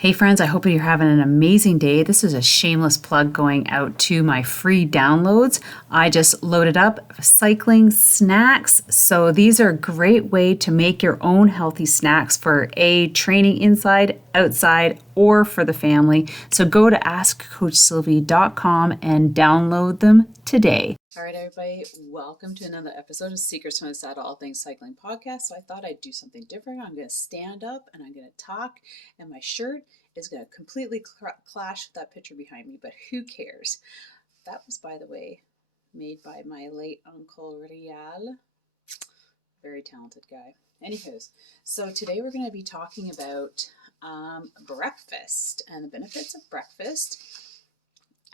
Hey friends, I hope you're having an amazing day. This is a shameless plug going out to my free downloads. I just loaded up cycling snacks. So these are a great way to make your own healthy snacks for training inside, outside, or for the family. So go to askcoachsylvie.com and download them today. All right, everybody, welcome to another episode of Secrets from the Saddle All Things Cycling Podcast. So I thought I'd do something different. I'm going to stand up and I'm going to talk, and my shirt is going to completely clash with that picture behind me, but who cares? That was, by the way, made by my late Uncle Rial. Very talented guy. Anywho's, so today we're going to be talking about breakfast and the benefits of breakfast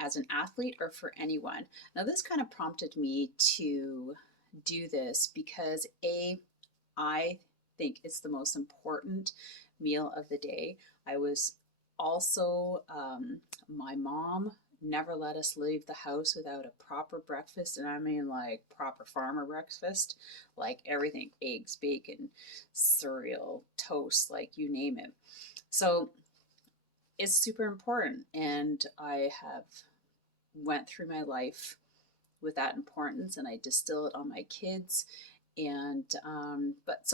as an athlete or for anyone. Now, this kind of prompted me to do this because I think it's the most important meal of the day. I was also, my mom never let us leave the house without a proper breakfast. And I mean like proper farmer breakfast, like everything, eggs, bacon, cereal, toast, like you name it. So it's super important, and I have went through my life with that importance, and I distill it on my kids. And but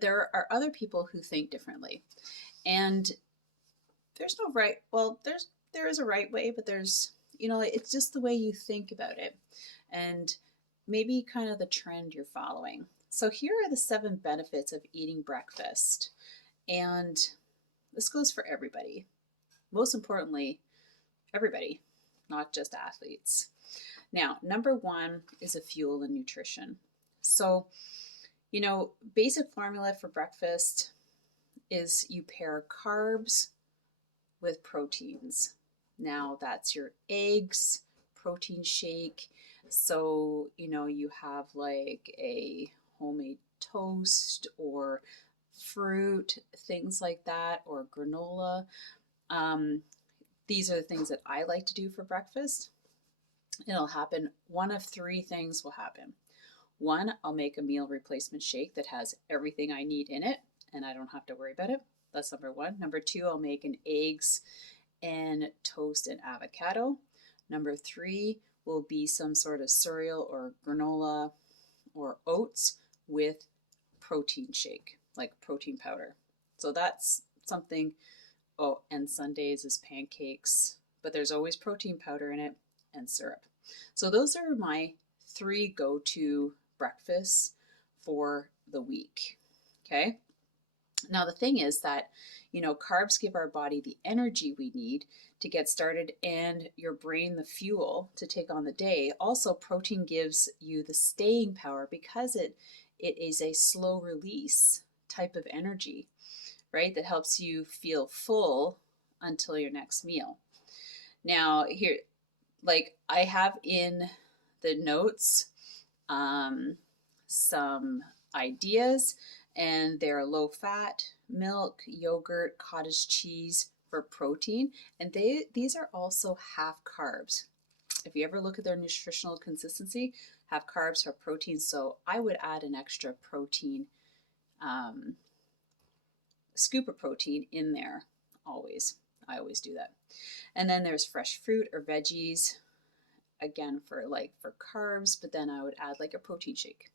there are other people who think differently, and there's no right. Well, there is a right way, but there's, it's just the way you think about it, and maybe kind of the trend you're following. So here are the 7 benefits of eating breakfast, and this goes for everybody. Most importantly, everybody, not just athletes. Now, number 1 is a fuel and nutrition. So, basic formula for breakfast is you pair carbs with proteins. Now, that's your eggs, protein shake. So, you have like a homemade toast or fruit, things like that, or granola. These are the things that I like to do for breakfast. It'll happen. One of 3 things will happen. 1, I'll make a meal replacement shake that has everything I need in it, and I don't have to worry about it. That's number 1. Number 2, I'll make an eggs and toast and avocado. Number 3 will be some sort of cereal or granola or oats with protein shake, like protein powder. So that's something. Oh, and Sundays is pancakes, but there's always protein powder in it and syrup. So those are my 3 go-to breakfasts for the week. Okay. Now, the thing is that, carbs give our body the energy we need to get started and your brain the fuel to take on the day. Also, protein gives you the staying power because it is a slow release type of energy, right? That helps you feel full until your next meal. Now, here, like I have in the notes some ideas, and they're low fat, milk, yogurt, cottage cheese for protein, and these are also half carbs. If you ever look at their nutritional consistency, half carbs, half protein. So I would add an extra protein, scoop of protein in there always. I always do that. And then there's fresh fruit or veggies, again for carbs, but then I would add like a protein shake.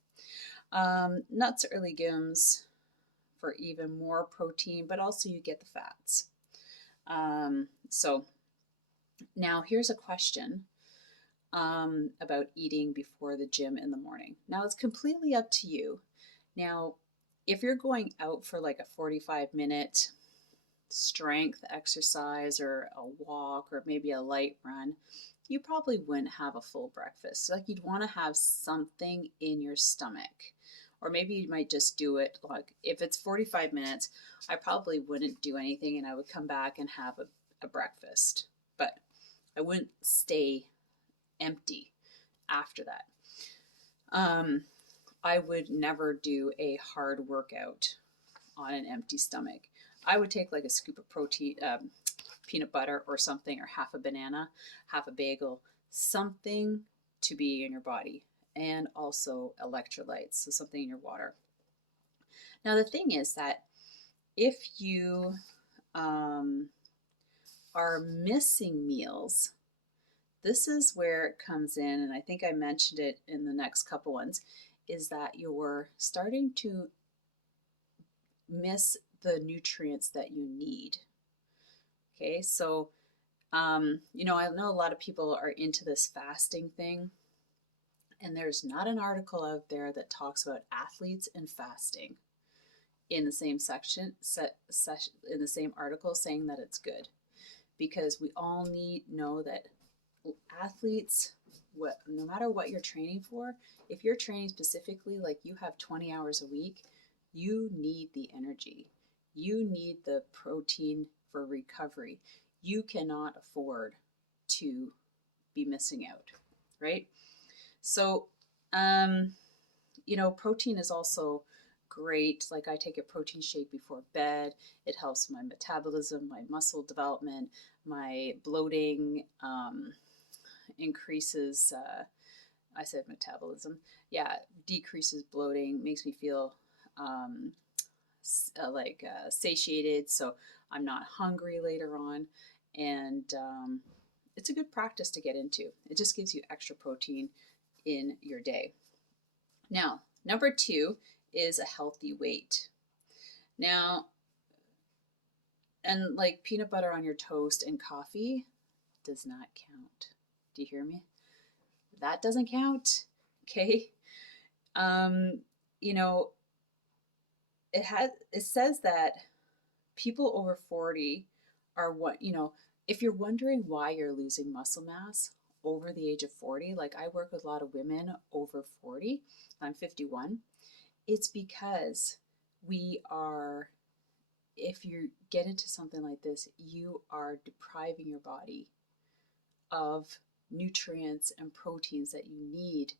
Nuts or legumes for even more protein, but also you get the fats. So now here's a question about eating before the gym in the morning. Now it's completely up to you. Now, if you're going out for like a 45-minute strength exercise or a walk or maybe a light run, you probably wouldn't have a full breakfast. Like you'd want to have something in your stomach. Or maybe you might just do it, like if it's 45 minutes, I probably wouldn't do anything and I would come back and have a breakfast. But I wouldn't stay empty after that. I would never do a hard workout on an empty stomach. I would take like a scoop of protein, peanut butter or something, or half a banana, half a bagel, something to be in your body, and also electrolytes, so something in your water. Now the thing is that if you are missing meals, this is where it comes in, and I think I mentioned it in the next couple ones, is that you're starting to miss the nutrients that you need. Okay, so I know a lot of people are into this fasting thing, and there's not an article out there that talks about athletes and fasting in the same in the same article saying that it's good, because we all know that athletes, no matter what you're training for, if you're training specifically, like you have 20 hours a week, you need the energy, you need the protein for recovery. You cannot afford to be missing out, right? So protein is also great. Like, I take a protein shake before bed. It helps my metabolism, my muscle development, my bloating, increases, I said metabolism. Yeah, decreases bloating, makes me feel satiated, so I'm not hungry later on. And it's a good practice to get into. It just gives you extra protein in your day. Now, number 2 is a healthy weight. Now, and like peanut butter on your toast and coffee does not count. Do you hear me? That doesn't count. Okay. You know, it says that people over 40 are if you're wondering why you're losing muscle mass over the age of 40, like I work with a lot of women over 40, I'm 51, it's because if you get into something like this, you are depriving your body of nutrients and proteins that you need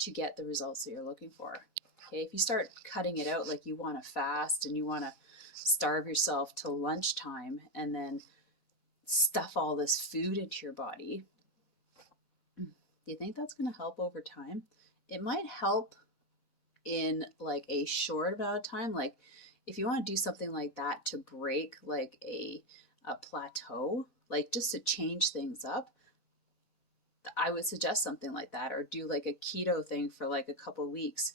to get the results that you're looking for. Okay, if you start cutting it out, like you want to fast and you want to starve yourself till lunchtime and then stuff all this food into your body, do you think that's going to help over time? It might help in like a short amount of time. Like if you want to do something like that to break like a plateau, like just to change things up, I would suggest something like that, or do like a keto thing for like a couple weeks.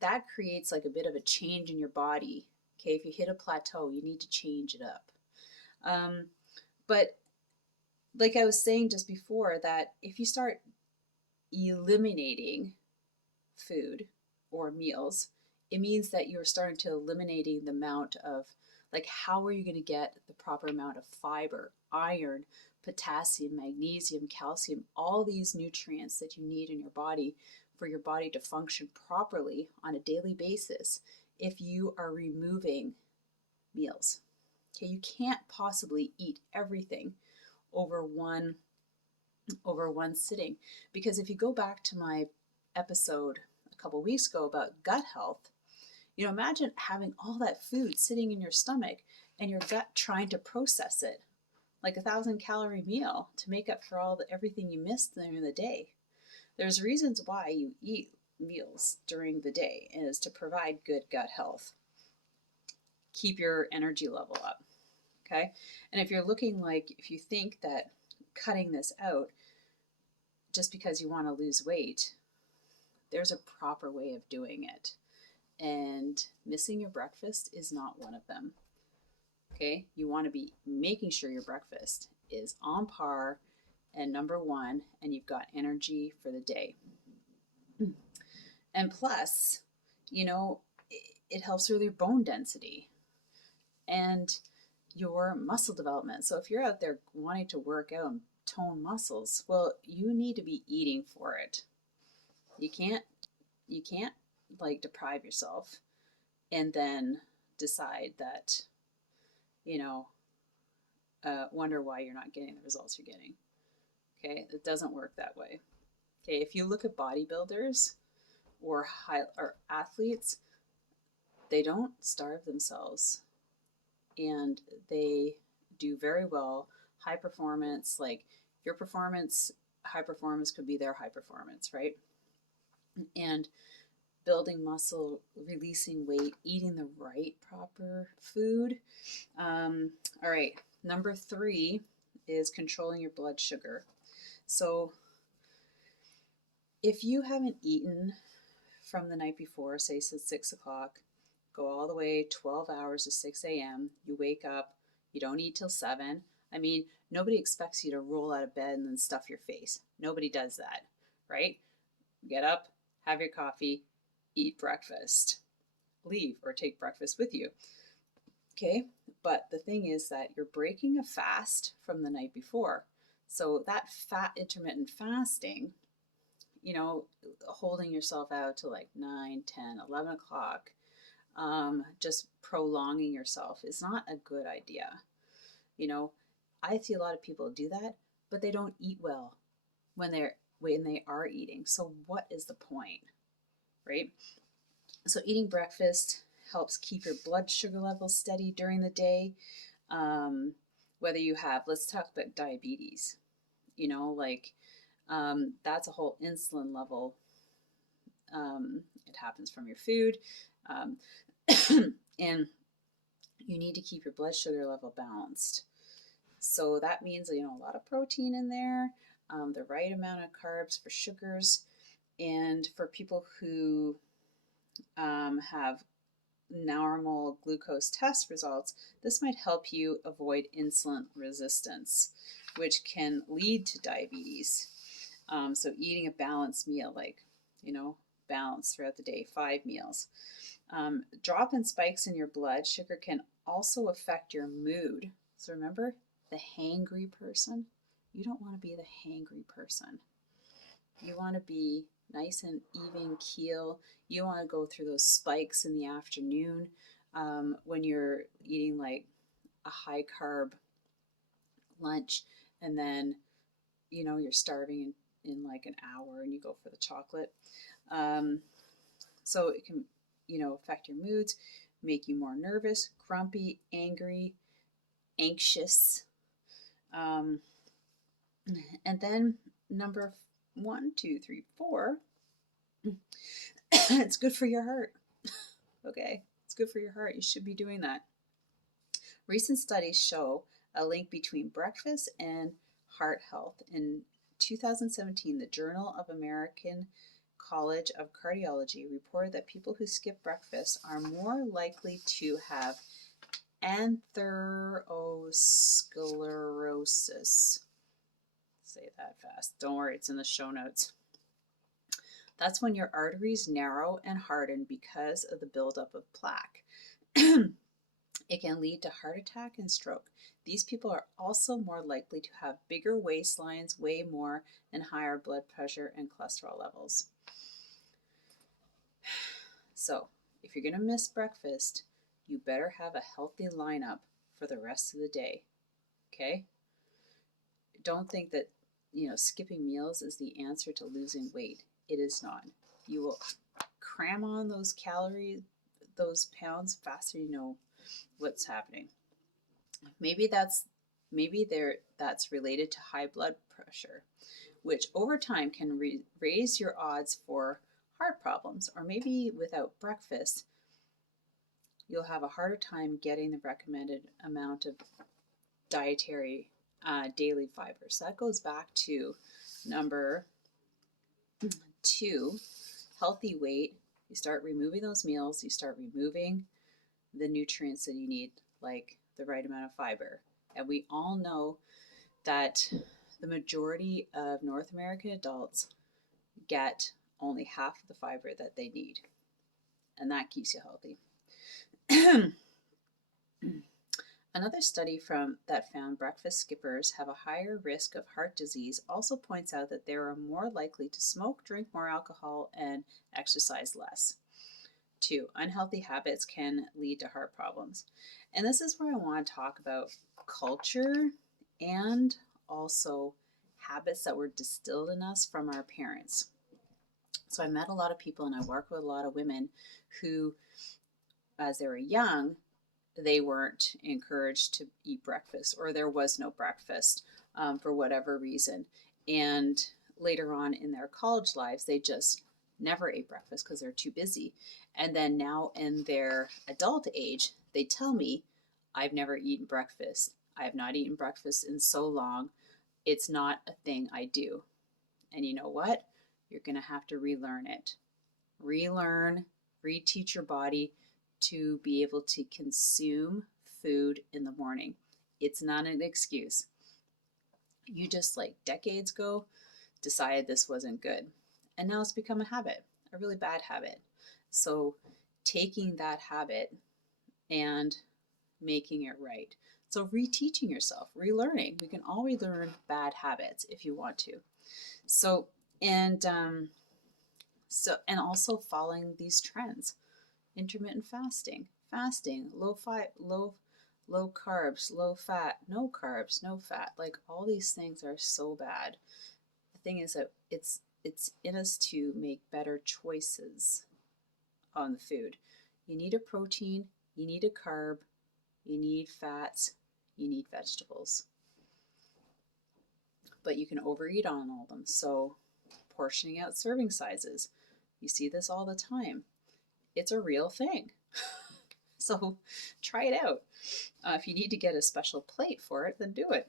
That creates like a bit of a change in your body. Okay, if you hit a plateau, you need to change it up. But like I was saying just before, that if you start eliminating food or meals, it means that you're starting to eliminating the amount of, like, how are you going to get the proper amount of fiber, iron, potassium, magnesium, calcium, all these nutrients that you need in your body for your body to function properly on a daily basis if you are removing meals. Okay, you can't possibly eat everything over one sitting, because if you go back to my episode a couple weeks ago about gut health, imagine having all that food sitting in your stomach and your gut trying to process it, like 1,000-calorie meal to make up for everything you missed during the day. There's reasons why you eat meals during the day, and is to provide good gut health, keep your energy level up. Okay, and if you think that cutting this out just because you want to lose weight, there's a proper way of doing it. And missing your breakfast is not one of them. Okay, you want to be making sure your breakfast is on par and number 1, and you've got energy for the day. And plus, it helps with your bone density and your muscle development. So if you're out there wanting to work out and tone muscles, well, you need to be eating for it. You can't like deprive yourself and then decide that, wonder why you're not getting the results you're getting. Okay, it doesn't work that way. Okay, if you look at bodybuilders or athletes, they don't starve themselves, and they do very well. High performance, like your performance, high performance could be their high performance, right? And building muscle, releasing weight, eating the right proper food. All right, number 3 is controlling your blood sugar. So if you haven't eaten from the night before, say since 6 o'clock, go all the way 12 hours to 6 a.m., you wake up, you don't eat till 7. I mean, nobody expects you to roll out of bed and then stuff your face. Nobody does that, right? Get up, have your coffee, eat breakfast, leave or take breakfast with you. Okay, but the thing is that you're breaking a fast from the night before. So that intermittent fasting, holding yourself out to like 9, 10, 11 o'clock, just prolonging yourself is not a good idea. I see a lot of people do that, but they don't eat well when they are eating. So what is the point, right? So eating breakfast helps keep your blood sugar levels steady during the day. Whether you have, let's talk about diabetes, that's a whole insulin level. It happens from your food. And you need to keep your blood sugar level balanced. So that means, a lot of protein in there, the right amount of carbs for sugars. And for people who have normal glucose test results, this might help you avoid insulin resistance, which can lead to diabetes. So eating a balanced meal, balance throughout the day, 5 meals. Drop in spikes in your blood sugar can also affect your mood. So remember, the hangry person, you don't want to be the hangry person. You want to be nice and even keel. You want to go through those spikes in the afternoon when you're eating like a high carb lunch, and then you're starving in like an hour and you go for the chocolate. So it can affect your moods, make you more nervous, grumpy, angry, anxious. And then number 1, 2, 3, 4, it's good for your heart. Okay, it's good for your heart. You should be doing that. Recent studies show a link between breakfast and heart health. In 2017, the Journal of American College of Cardiology reported that people who skip breakfast are more likely to have atherosclerosis. Say that fast. Don't worry, it's in the show notes. That's when your arteries narrow and harden because of the buildup of plaque. It can lead to heart attack and stroke. These people are also more likely to have bigger waistlines, weigh more, and higher blood pressure and cholesterol levels. So, if you're going to miss breakfast, you better have a healthy lineup for the rest of the day. Okay? Don't think that, skipping meals is the answer to losing weight. It is not. You will cram on those calories, those pounds faster you know what's happening. Maybe that's related to high blood pressure, which over time can raise your odds for heart problems. Or maybe without breakfast, you'll have a harder time getting the recommended amount of dietary daily fiber. So that goes back to number 2, healthy weight. You start removing those meals, you start removing the nutrients that you need, like the right amount of fiber. And we all know that the majority of North American adults get only half of the fiber that they need. And that keeps you healthy. Another study that found breakfast skippers have a higher risk of heart disease also points out that they are more likely to smoke, drink more alcohol, and exercise less. 2, unhealthy habits can lead to heart problems. And this is where I want to talk about culture and also habits that were distilled in us from our parents. So I met a lot of people and I work with a lot of women who, as they were young, they weren't encouraged to eat breakfast, or there was no breakfast for whatever reason. And later on in their college lives, they just never ate breakfast because they're too busy. And then now in their adult age, they tell me, I've never eaten breakfast. I have not eaten breakfast in so long. It's not a thing I do. And you know what? You're going to have to relearn it. Relearn, reteach your body to be able to consume food in the morning. It's not an excuse. You just like decades ago decided this wasn't good. And now it's become a habit, a really bad habit. So taking that habit and making it right. So reteaching yourself, relearning. We can all relearn bad habits if you want to. So and also following these trends, intermittent fasting, low carbs, low fat, no carbs, no fat. Like all these things are so bad. The thing is that it's in us to make better choices on the food. You need a protein, you need a carb, you need fats, you need vegetables. But you can overeat on all of them. So portioning out serving sizes. You see this all the time. It's a real thing. So try it out. If you need to get a special plate for it, then do it.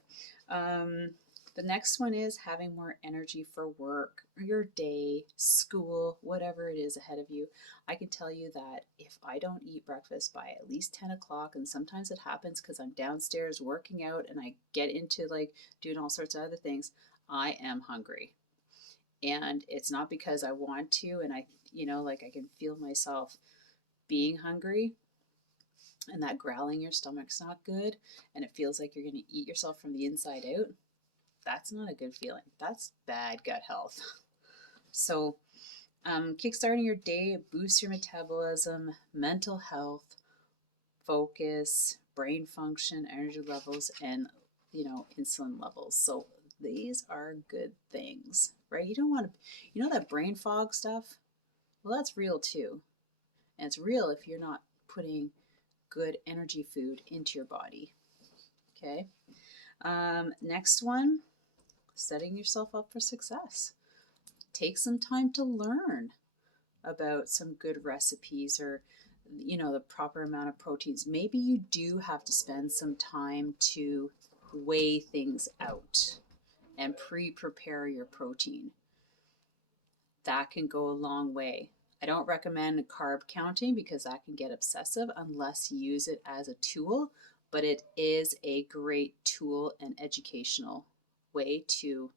The next one is having more energy for work, or your day, school, whatever it is ahead of you. I can tell you that if I don't eat breakfast by at least 10 o'clock, and sometimes it happens because I'm downstairs working out and I get into like doing all sorts of other things, I am hungry. And it's not because I want to, and I can feel myself being hungry, and that growling your stomach's not good, and it feels like you're going to eat yourself from the inside out. That's not a good feeling. That's bad gut health. So kickstarting your day boosts your metabolism, mental health, focus, brain function, energy levels, and insulin levels. So these are good things, right? You don't want to, that brain fog stuff? Well, that's real too. And it's real if you're not putting good energy food into your body. Okay. Next one, setting yourself up for success. Take some time to learn about some good recipes, or the proper amount of proteins. Maybe you do have to spend some time to weigh things out and prepare your protein. That can go a long way. I don't recommend carb counting because that can get obsessive unless you use it as a tool, but it is a great tool and educational way to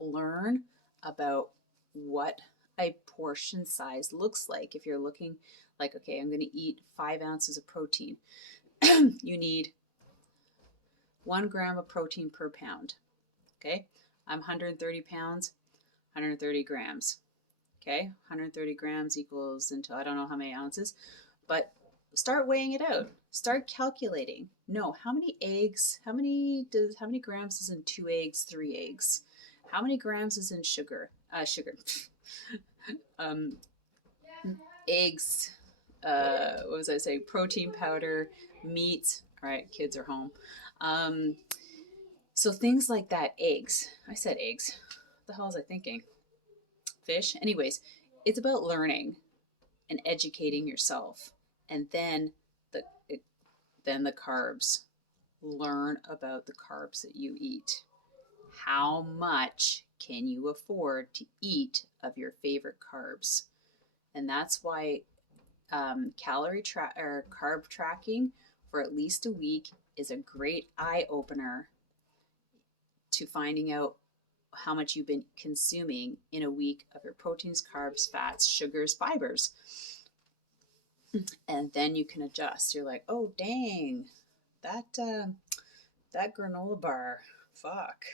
learn about what a portion size looks like. If you're looking like, okay, I'm going to eat 5 ounces of protein, you need 1 gram of protein per pound. Okay, I'm 130 pounds, 130 grams. Okay, 130 grams equals into I don't know how many ounces, but start weighing it out. Start calculating. No, how many eggs? How many grams is in 2 eggs, 3 eggs? How many grams is in sugar? Eggs. What was I saying? Protein powder, meat. All right, kids are home. So things like that. Eggs. I said eggs. What the hell was I thinking? Fish. Anyways, it's about learning and educating yourself, and then the carbs. Learn about the carbs that you eat. How much can you afford to eat of your favorite carbs? And that's why carb tracking for at least a week is a great eye opener to finding out how much you've been consuming in a week of your proteins, carbs, fats, sugars, fibers. And then you can adjust. You're like, oh dang, that granola bar, fuck.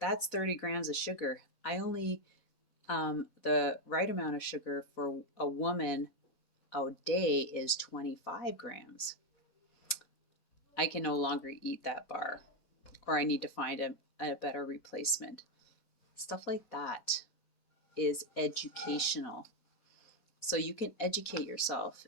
That's 30 grams of sugar. I only the right amount of sugar for a woman a day is 25 grams. I can no longer eat that bar, or I need to find a better replacement. Stuff like that is educational. So you can educate yourself.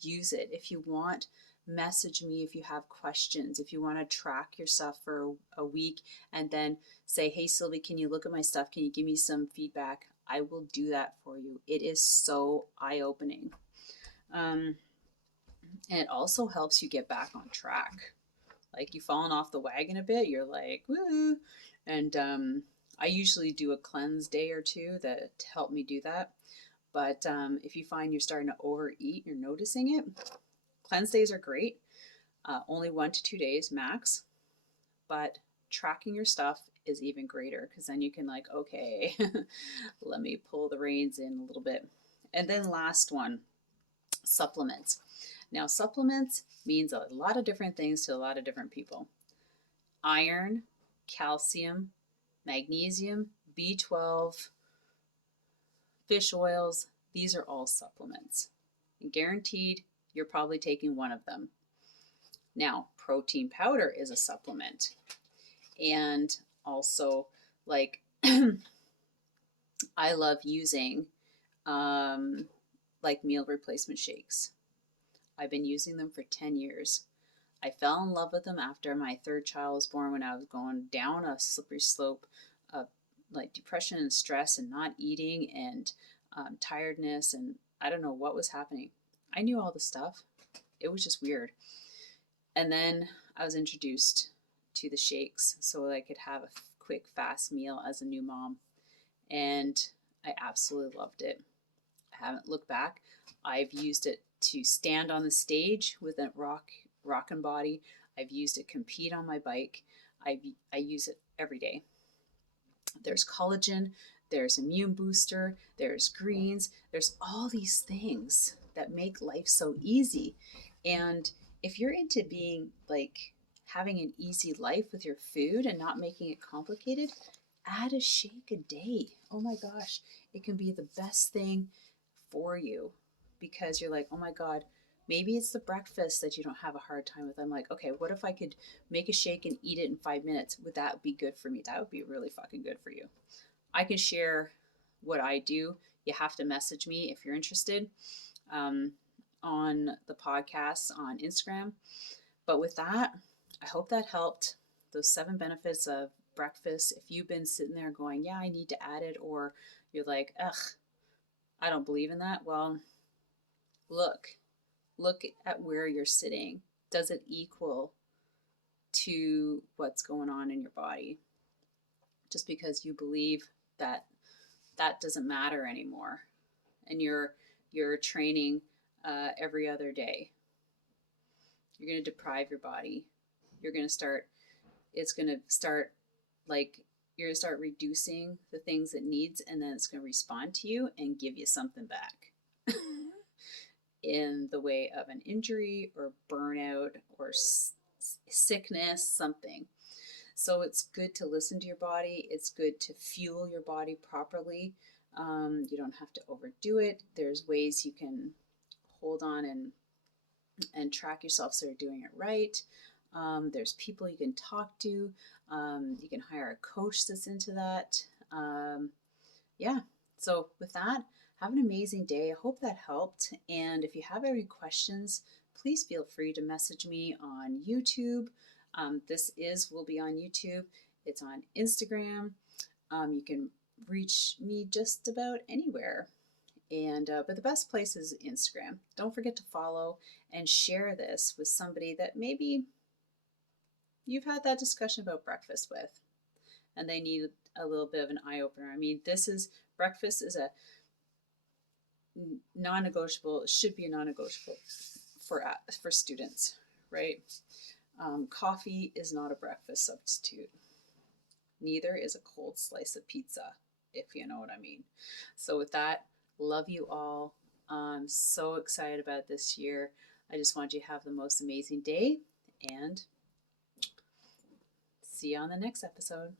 Use it. If you want, message me if you have questions. If you want to track your stuff for a week and then say, hey, Sylvie, can you look at my stuff? Can you give me some feedback? I will do that for you. It is so eye-opening. And it also helps you get back on track. Like you've fallen off the wagon a bit, you're like, woo. And I usually do a cleanse day or two that to help me do that. But if you find you're starting to overeat, you're noticing it, cleanse days are great. Only 1 to 2 days max. But tracking your stuff is even greater because then you can like, okay, let me pull the reins in a little bit. And then last one, supplements. Now, supplements means a lot of different things to a lot of different people. Iron, calcium, magnesium, B12, fish oils, these are all supplements. And guaranteed, you're probably taking one of them. Now, protein powder is a supplement. And also, like, I love using like meal replacement shakes. I've been using them for 10 years. I fell in love with them after my third child was born, when I was going down a slippery slope of like depression and stress and not eating and tiredness, and I don't know what was happening. I knew all the stuff. It was just weird. And then I was introduced to the shakes so I could have a quick, fast meal as a new mom. And I absolutely loved it. I haven't looked back. I've used it to stand on the stage with a rockin' body. I've used it to compete on my bike. I use it every day. There's collagen, there's immune booster, there's greens, there's all these things that make life so easy. And if you're into being like having an easy life with your food and not making it complicated, add a shake a day. Oh my gosh, it can be the best thing for you, because you're like, oh my God, maybe it's the breakfast that you don't have a hard time with. I'm like, okay, what if I could make a shake and eat it in 5 minutes? Would that be good for me? That would be really fucking good for you. I can share what I do. You have to message me if you're interested on the podcast on Instagram. But with that, I hope that helped. Those 7 benefits of breakfast. If you've been sitting there going, yeah, I need to add it, or you're like, ugh, I don't believe in that. Well, look at where you're sitting. Does it equal to what's going on in your body? Just because you believe that doesn't matter anymore, and you're training every other day, you're going to deprive your body. It's going to start like, you're going to start reducing the things it needs, and then it's going to respond to you and give you something back in the way of an injury or burnout or sickness, something. So it's good to listen to your body. It's good to fuel your body properly. You don't have to overdo it. There's ways you can hold on and track yourself so you're doing it right. There's people you can talk to. You can hire a coach that's into that. Yeah. So with that, have an amazing day. I hope that helped. And if you have any questions, please feel free to message me on YouTube. This will be on YouTube. It's on Instagram. You can reach me just about anywhere. And but the best place is Instagram. Don't forget to follow and share this with somebody that maybe you've had that discussion about breakfast with, and they need a little bit of an eye-opener. I mean, breakfast is a non-negotiable. It should be a non-negotiable for students, right? Coffee is not a breakfast substitute. Neither is a cold slice of pizza, if you know what I mean. So with that, love you all. I'm so excited about this year. I just want you to have the most amazing day, and see you on the next episode.